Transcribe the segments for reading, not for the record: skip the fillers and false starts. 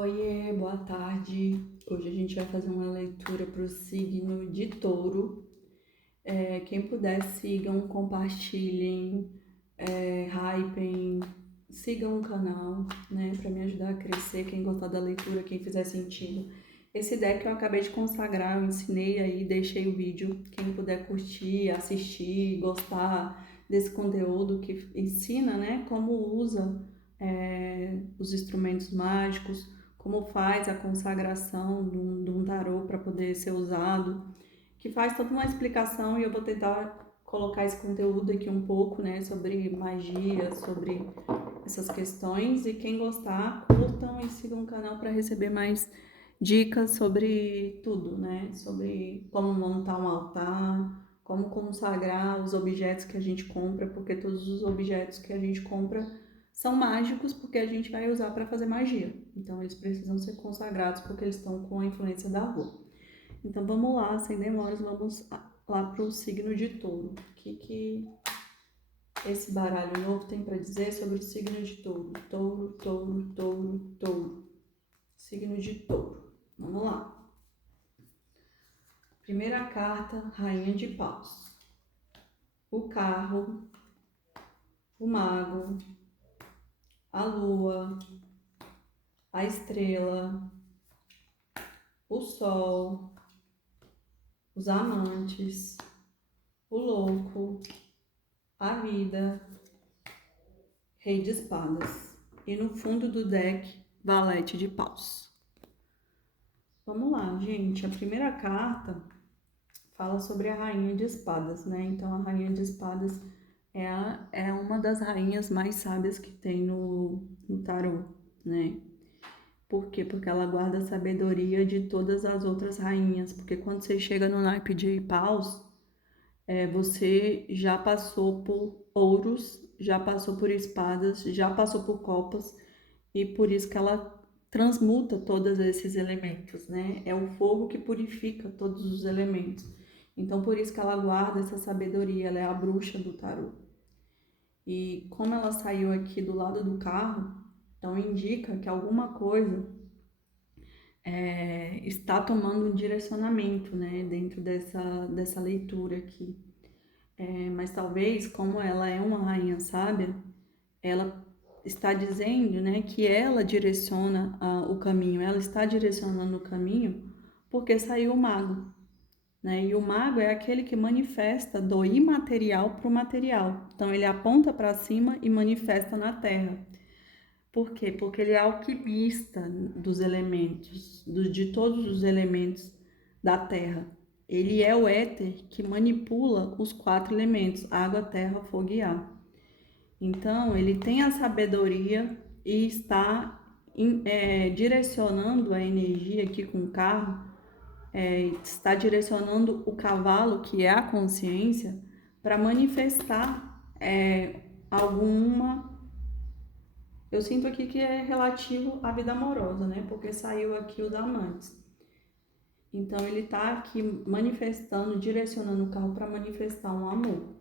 Oiê, boa tarde. Hoje a gente vai fazer uma leitura para o signo de Touro. Quem puder, sigam, compartilhem, hypem, sigam o canal, né, para me ajudar a crescer. Quem gostar da leitura, quem fizer sentido. Esse deck eu acabei de consagrar, eu ensinei aí, deixei o vídeo. Quem puder curtir, assistir, gostar desse conteúdo que ensina, né, como usa os instrumentos mágicos, como faz a consagração de um tarô para poder ser usado, que faz toda uma explicação e eu vou tentar colocar esse conteúdo aqui um pouco, né, sobre magia, sobre essas questões, e quem gostar, curtam e sigam o canal para receber mais dicas sobre tudo, né, sobre como montar um altar, como consagrar os objetos que a gente compra, porque todos os objetos que a gente compra são mágicos porque a gente vai usar para fazer magia. Então eles precisam ser consagrados porque eles estão com a influência da rua. Então vamos lá, sem demoras, vamos lá para o signo de Touro. O que esse baralho novo tem para dizer sobre o signo de Touro? Touro, Touro, Touro, Touro. Signo de Touro. Vamos lá. Primeira carta, Rainha de Paus. O carro, o mago, a lua, a estrela, o sol, os amantes, o louco, a vida, rei de espadas. E no fundo do deck, valete de paus. Vamos lá, gente. A primeira carta fala sobre a rainha de espadas, né? Então, a rainha de espadas é uma das rainhas mais sábias que tem no tarô, né? Por quê? Porque ela guarda a sabedoria de todas as outras rainhas. Porque quando você chega no naipe de paus, você já passou por ouros, já passou por espadas, já passou por copas, e por isso que ela transmuta todos esses elementos, né? É o fogo que purifica todos os elementos. Então, por isso que ela guarda essa sabedoria, ela é a bruxa do tarô. E como ela saiu aqui do lado do carro, então indica que alguma coisa está tomando um direcionamento, né, dentro dessa leitura aqui. Mas talvez, como ela é uma rainha sábia, ela está dizendo, né, que ela direciona o caminho, ela está direcionando o caminho porque saiu o mago, né? E o mago é aquele que manifesta do imaterial para o material. Então ele aponta para cima e manifesta na terra. Por quê? Porque ele é alquimista dos elementos, de todos os elementos da terra. Ele é o éter que manipula os 4 elementos: água, terra, fogo e ar. Então, ele tem a sabedoria e está direcionando a energia aqui com o carro, está direcionando o cavalo, que é a consciência, para manifestar alguma. Eu sinto aqui que é relativo à vida amorosa, né? Porque saiu aqui os amantes. Então, ele está aqui manifestando, direcionando o carro para manifestar um amor.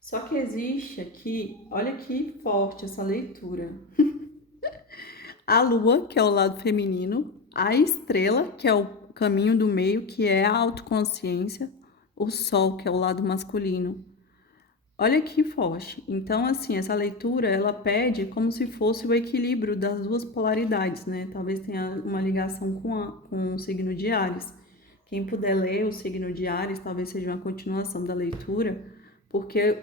Só que existe aqui, olha que forte essa leitura. A lua, que é o lado feminino, a estrela, que é o caminho do meio, que é a autoconsciência, o sol, que é o lado masculino. Olha que forte. Então, assim, essa leitura, ela pede como se fosse o equilíbrio das duas polaridades, né? Talvez tenha uma ligação com o signo de Áries. Quem puder ler o signo de Áries, talvez seja uma continuação da leitura, porque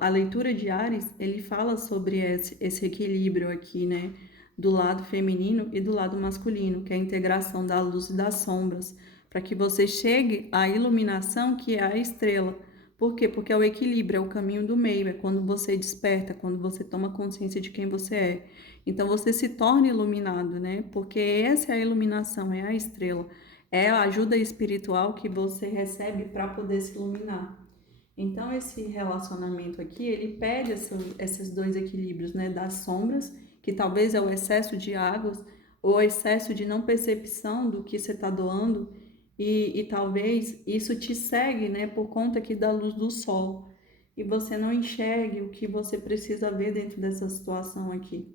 a leitura de Áries, ele fala sobre esse equilíbrio aqui, né? Do lado feminino e do lado masculino, que é a integração da luz e das sombras, para que você chegue à iluminação, que é a estrela. Por quê? Porque é o equilíbrio, é o caminho do meio, é quando você desperta, quando você toma consciência de quem você é. Então você se torna iluminado, né? Porque essa é a iluminação, é a estrela, é a ajuda espiritual que você recebe para poder se iluminar. Então esse relacionamento aqui, ele pede esses dois equilíbrios, né? Das sombras, que talvez é o excesso de águas, ou o excesso de não percepção do que você está doando, e talvez isso te segue, né, por conta aqui da luz do sol, e você não enxergue o que você precisa ver dentro dessa situação aqui.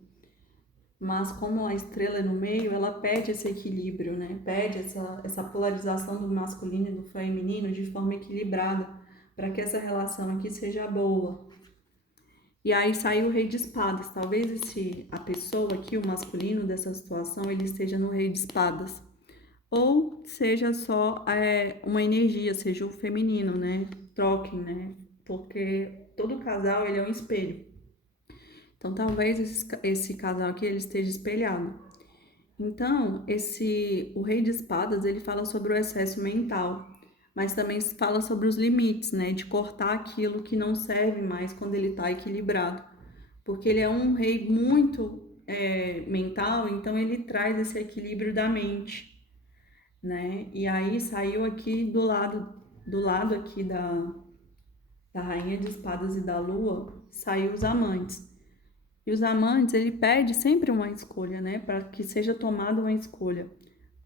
mas como a estrela é no meio, ela pede esse equilíbrio, né? Pede essa polarização do masculino e do feminino de forma equilibrada, para que essa relação aqui seja boa. E aí saiu o rei de espadas. Talvez a pessoa aqui, o masculino dessa situação, ele esteja no rei de espadas. Ou seja só uma energia, seja o feminino, né? Troquem, né? Porque todo casal, ele é um espelho. Então, talvez esse casal aqui, ele esteja espelhado. Então, o rei de espadas, ele fala sobre o excesso mental, mas também fala sobre os limites, né? De cortar aquilo que não serve mais quando ele está equilibrado. Porque ele é um rei muito mental, então ele traz esse equilíbrio da mente, né? E aí saiu aqui do lado aqui da rainha de espadas e da lua, saiu os amantes. E os amantes, ele pede sempre uma escolha, né? Para que seja tomada uma escolha.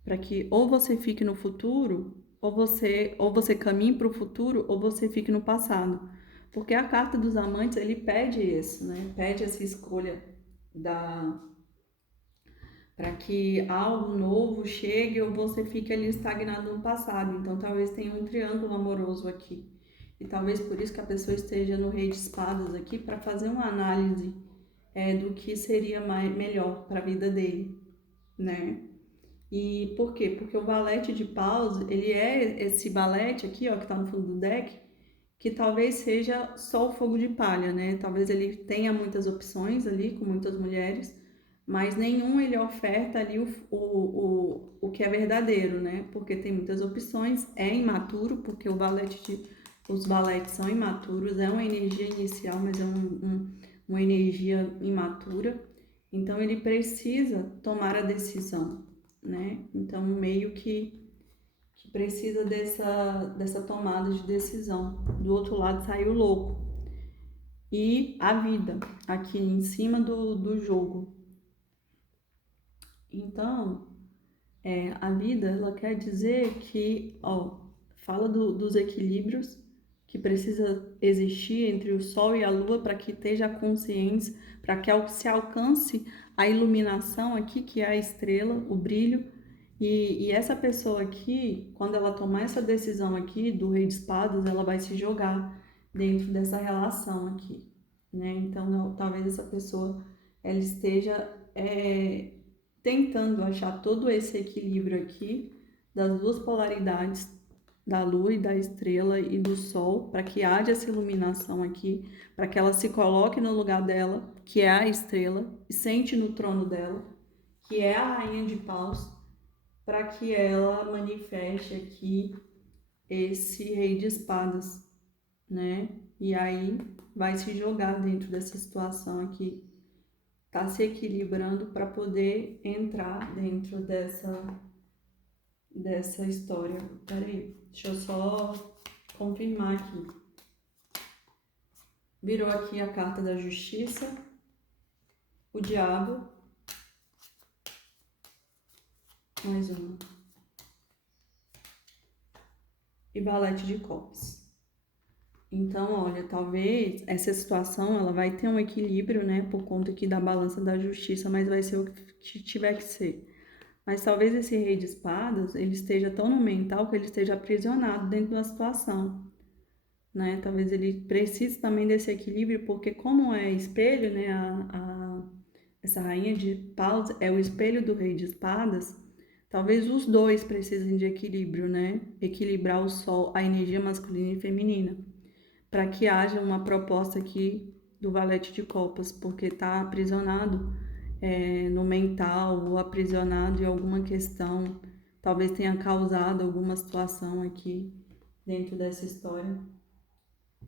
Para que ou você fique no futuro, ou você caminhe para o futuro, ou você fique no passado. Porque a carta dos amantes, ele pede isso, né? Pede essa escolha da para que algo novo chegue ou você fique ali estagnado no passado. Então, talvez tenha um triângulo amoroso aqui. E talvez por isso que a pessoa esteja no rei de espadas aqui para fazer uma análise do que seria melhor para a vida dele, né? E por quê? Porque o valete de paus, ele é esse valete aqui, ó, que tá no fundo do deck, que talvez seja só o fogo de palha, né? Talvez ele tenha muitas opções ali, com muitas mulheres, mas nenhum ele oferta ali o que é verdadeiro, né? Porque tem muitas opções, é imaturo, porque os valetes são imaturos, é uma energia inicial, mas é uma energia imatura. Então ele precisa tomar a decisão, né? Então meio que precisa dessa tomada de decisão. Do outro lado saiu o louco. E a vida, aqui em cima do jogo. Então, a vida, ela quer dizer que, ó, fala dos equilíbrios que precisa existir entre o Sol e a Lua para que esteja a consciência, para que se alcance a iluminação aqui, que é a estrela, o brilho. E essa pessoa aqui, quando ela tomar essa decisão aqui do Rei de Espadas, ela vai se jogar dentro dessa relação aqui, né? Então, talvez essa pessoa ela esteja tentando achar todo esse equilíbrio aqui das duas polaridades da lua e da estrela e do sol, para que haja essa iluminação aqui, para que ela se coloque no lugar dela, que é a estrela, e sente no trono dela, que é a rainha de paus, para que ela manifeste aqui esse rei de espadas, né? E aí vai se jogar dentro dessa situação aqui, tá se equilibrando para poder entrar dentro dessa história. Peraí, deixa eu só confirmar aqui. Virou aqui a carta da justiça, o diabo, mais uma, e valete de copas. Então, olha, talvez essa situação ela vai ter um equilíbrio, né, por conta aqui da balança da justiça, mas vai ser o que tiver que ser. Mas talvez esse rei de espadas, ele esteja tão no mental que ele esteja aprisionado dentro da situação, né? Talvez ele precise também desse equilíbrio, porque como é espelho, né, essa rainha de paus é o espelho do rei de espadas, talvez os dois precisem de equilíbrio, né? Equilibrar o sol, a energia masculina e feminina, para que haja uma proposta aqui do valete de copas, porque está aprisionado no mental ou aprisionado em alguma questão, talvez tenha causado alguma situação aqui dentro dessa história,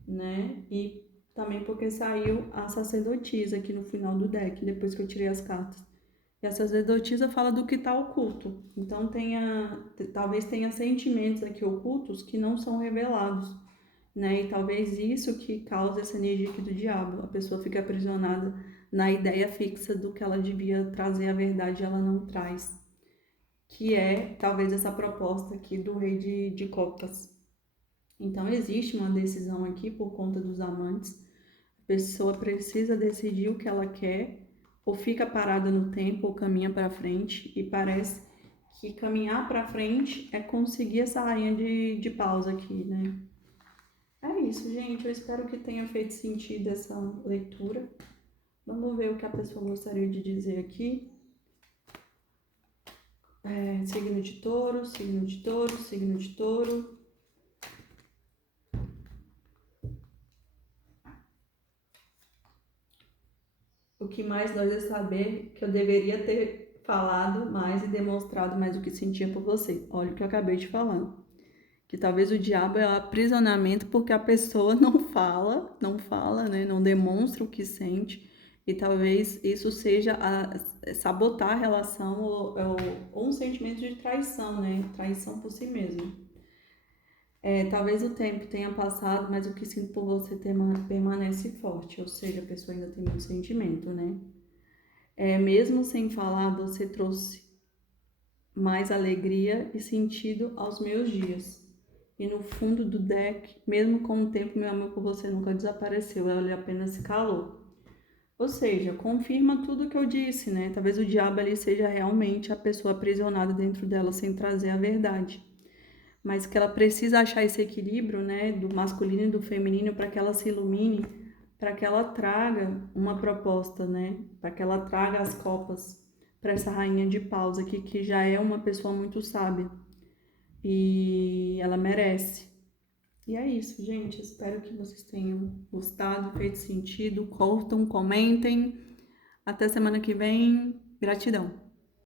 né? E também porque saiu a sacerdotisa aqui no final do deck, depois que eu tirei as cartas. E a sacerdotisa fala do que está oculto. Então talvez tenha sentimentos aqui ocultos que não são revelados, né? E talvez isso que causa essa energia aqui do diabo. A pessoa fica aprisionada na ideia fixa do que ela devia trazer a verdade e ela não traz. Que é talvez essa proposta aqui do rei de copas. Então existe uma decisão aqui por conta dos amantes. A pessoa precisa decidir o que ela quer, ou fica parada no tempo, ou caminha para frente, e parece que caminhar para frente é conseguir essa rainha de paus aqui, né? É isso, gente. Eu espero que tenha feito sentido essa leitura. Vamos ver o que a pessoa gostaria de dizer aqui. Signo de touro, signo de touro, signo de touro. O que mais nós é saber que eu deveria ter falado mais e demonstrado mais o que sentia por você. Olha o que eu acabei de falar. Que talvez o diabo é o aprisionamento porque a pessoa não fala, né? Não demonstra o que sente. E talvez isso seja sabotar a relação ou um sentimento de traição, né? Traição por si mesmo. Talvez o tempo tenha passado, mas o que sinto por você permanece forte. Ou seja, a pessoa ainda tem muito sentimento, né? Mesmo sem falar, você trouxe mais alegria e sentido aos meus dias. E no fundo do deck, mesmo com o tempo, meu amor por você nunca desapareceu, ele apenas se calou. Ou seja, confirma tudo que eu disse, né? Talvez o diabo ali seja realmente a pessoa aprisionada dentro dela sem trazer a verdade. Mas que ela precisa achar esse equilíbrio, né, do masculino e do feminino para que ela se ilumine, para que ela traga uma proposta, né, para que ela traga as copas para essa rainha de paus aqui, que já é uma pessoa muito sábia e ela merece. E é isso, gente. Espero que vocês tenham gostado, feito sentido. Curtam, comentem. Até semana que vem. Gratidão.